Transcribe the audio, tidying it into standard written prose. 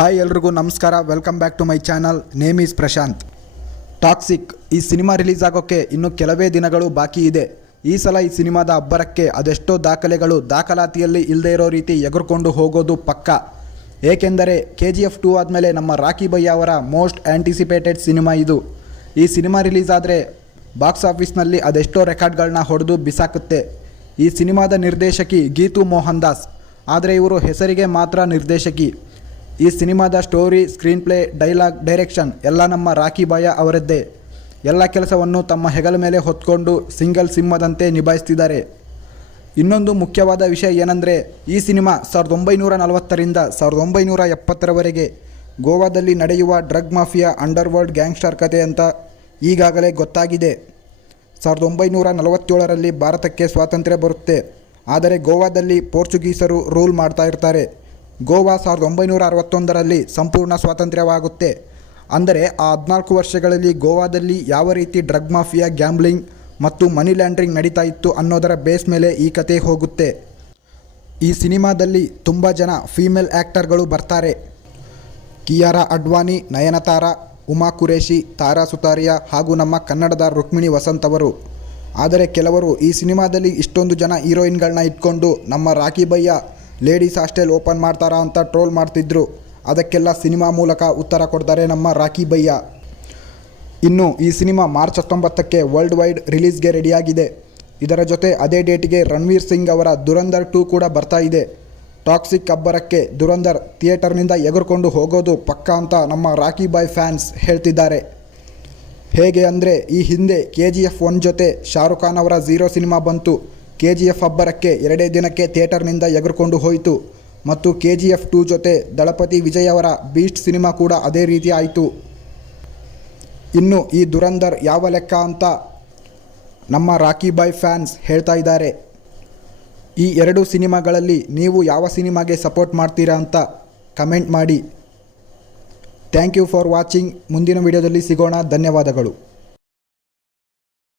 Hi ಎಲ್ರಿಗೂ ನಮಸ್ಕಾರ. Welcome back to my channel. Name is Prashanth. Toxic ಈ ಸಿನಿಮಾ ರಿಲೀಸ್ ಆಗೋಕ್ಕೆ ಇನ್ನು ಕೆಲವೇ ದಿನಗಳು ಬಾಕಿ ಇದೆ. ಈ ಸಲ ಈ ಸಿನಿಮಾದ ಅಬ್ಬರಕ್ಕೆ ಅದೆಷ್ಟೋ ದಾಖಲೆಗಳು ದಾಖಲಾತಿಯಲ್ಲಿ ಇಲ್ಲದೇ ಇರೋ ರೀತಿ ಎಗರ್ಕೊಂಡು ಹೋಗೋದು ಪಕ್ಕ. ಏಕೆಂದರೆ KGF 2 ಆದಮೇಲೆ ನಮ್ಮ ರಾಕಿ ಭಯ್ಯ ಅವರ ಮೋಸ್ಟ್ ಆ್ಯಂಟಿಸಿಪೇಟೆಡ್ ಸಿನಿಮಾ ಇದು. ಈ ಸಿನಿಮಾ ರಿಲೀಸ್ ಆದರೆ ಬಾಕ್ಸ್ ಆಫೀಸ್ನಲ್ಲಿ ಅದೆಷ್ಟೋ ರೆಕಾರ್ಡ್ಗಳನ್ನ ಹೊಡೆದು ಬಿಸಾಕುತ್ತೆ. ಈ ಸಿನಿಮಾದ ನಿರ್ದೇಶಕಿ ಗೀತು ಮೋಹನ್ ದಾಸ್. ಆದರೆ ಇವರು ಹೆಸರಿಗೆ ಮಾತ್ರ ನಿರ್ದೇಶಕಿ. ಈ ಸಿನಿಮಾದ story, screen play, dialogue, direction ಎಲ್ಲ ನಮ್ಮ ರಾಕಿ ಭಯ್ಯ ಅವರದ್ದೇ. ಎಲ್ಲ ಕೆಲಸವನ್ನು ತಮ್ಮ ಹೆಗಲ ಮೇಲೆ ಹೊತ್ಕೊಂಡು ಸಿಂಗಲ್ ಸಿಂಹದಂತೆ ನಿಭಾಯಿಸ್ತಿದ್ದಾರೆ. ಇನ್ನೊಂದು ಮುಖ್ಯವಾದ ವಿಷಯ ಏನಂದರೆ, ಈ ಸಿನಿಮಾ 1940ರಿಂದ 1970ರವರೆಗೆ ಗೋವಾದಲ್ಲಿ ನಡೆಯುವ ಡ್ರಗ್ ಮಾಫಿಯಾ ಅಂಡರ್ವರ್ಲ್ಡ್ ಗ್ಯಾಂಗ್ಸ್ಟರ್ ಕಥೆ ಅಂತ ಈಗಾಗಲೇ ಗೊತ್ತಾಗಿದೆ. 1947ರಲ್ಲಿ ಭಾರತಕ್ಕೆ ಸ್ವಾತಂತ್ರ್ಯ ಬರುತ್ತೆ. ಆದರೆ ಗೋವಾದಲ್ಲಿ ಪೋರ್ಚುಗೀಸರು ರೂಲ್ ಮಾಡ್ತಾ ಇರ್ತಾರೆ. ಗೋವಾ 1961ರಲ್ಲಿ ಸಂಪೂರ್ಣ ಸ್ವಾತಂತ್ರ್ಯವಾಗುತ್ತೆ. ಅಂದರೆ ಆ 14 ವರ್ಷಗಳಲ್ಲಿ ಗೋವಾದಲ್ಲಿ ಯಾವ ರೀತಿ ಡ್ರಗ್ ಮಾಫಿಯಾ, ಗ್ಯಾಂಬ್ಲಿಂಗ್ ಮತ್ತು ಮನಿ ಲ್ಯಾಂಡ್ರಿಂಗ್ ನಡೀತಾ ಇತ್ತು ಅನ್ನೋದರ ಬೇಸ್ ಮೇಲೆ ಈ ಕತೆ ಹೋಗುತ್ತೆ. ಈ ಸಿನಿಮಾದಲ್ಲಿ ತುಂಬ ಜನ ಫೀಮೇಲ್ ಆ್ಯಕ್ಟರ್ಗಳು ಬರ್ತಾರೆ. ಕಿಯಾರಾ ಅಡ್ವಾನಿ, ನಯನತಾರಾ, ಉಮಾ ಕುರೇಶಿ, ತಾರಾ ಸುತಾರಿಯಾ ಹಾಗೂ ನಮ್ಮ ಕನ್ನಡದ ರುಕ್ಮಿಣಿ ವಸಂತ್ ಅವರು. ಆದರೆ ಕೆಲವರು ಈ ಸಿನಿಮಾದಲ್ಲಿ ಇಷ್ಟೊಂದು ಜನ ಹೀರೋಯಿನ್ಗಳನ್ನ ಇಟ್ಕೊಂಡು ನಮ್ಮ ರಾಕಿ ಭಯ್ಯ ಲೇಡೀಸ್ ಹಾಸ್ಟೆಲ್ ಓಪನ್ ಮಾಡ್ತಾರಾ ಅಂತ ಟ್ರೋಲ್ ಮಾಡ್ತಿದ್ರು. ಅದಕ್ಕೆಲ್ಲ ಸಿನಿಮಾ ಮೂಲಕ ಉತ್ತರ ಕೊಡ್ತಾರೆ ನಮ್ಮ ರಾಕಿ ಭಯ್ಯ. ಇನ್ನು ಈ ಸಿನಿಮಾ ಮಾರ್ಚ್ 19ಕ್ಕೆ ವರ್ಲ್ಡ್ ವೈಡ್ ರಿಲೀಸ್ಗೆ ರೆಡಿಯಾಗಿದೆ. ಇದರ ಜೊತೆ ಅದೇ ಡೇಟಿಗೆ ರಣವೀರ್ ಸಿಂಗ್ ಅವರ ದುರಂಧರ್ 2 ಕೂಡ ಬರ್ತಾ ಇದೆ. ಟಾಕ್ಸಿಕ್ ಅಬ್ಬರಕ್ಕೆ ದುರಂಧರ್ ಥಿಯೇಟರ್ನಿಂದ ಎಗರ್ಕೊಂಡು ಹೋಗೋದು ಪಕ್ಕ ಅಂತ ನಮ್ಮ ರಾಕಿ ಬಾಯ್ ಫ್ಯಾನ್ಸ್ ಹೇಳ್ತಿದ್ದಾರೆ. ಹೇಗೆ ಅಂದರೆ, ಈ ಹಿಂದೆ KGF 1 ಜೊತೆ ಶಾರುಖ್ ಖಾನ್ ಅವರ 0 ಸಿನಿಮಾ ಬಂತು. KGF ಅಬ್ಬರಕ್ಕೆ 2 ದಿನಕ್ಕೆ ಥಿಯೇಟರ್ನಿಂದ ಎಗರ್ಕೊಂಡು ಹೋಯಿತು. ಮತ್ತು KGF 2 ಜೊತೆ ದಳಪತಿ ವಿಜಯ್ ಅವರ ಬೀಸ್ಟ್ ಸಿನಿಮಾ ಕೂಡ ಅದೇ ರೀತಿ ಆಯಿತು. ಇನ್ನು ಈ ದುರಂಧರ್ ಯಾವ ಲೆಕ್ಕ ಅಂತ ನಮ್ಮ ರಾಕಿ ಬಾಯ್ ಫ್ಯಾನ್ಸ್ ಹೇಳ್ತಾ ಇದ್ದಾರೆ. ಈ 2 ಸಿನಿಮಾಗಳಲ್ಲಿ ನೀವು ಯಾವ ಸಿನಿಮಾಗೆ ಸಪೋರ್ಟ್ ಮಾಡ್ತೀರಾ ಅಂತ ಕಮೆಂಟ್ ಮಾಡಿ. Thank you for watching. ಮುಂದಿನ ವಿಡಿಯೋದಲ್ಲಿ ಸಿಗೋಣ. ಧನ್ಯವಾದಗಳು.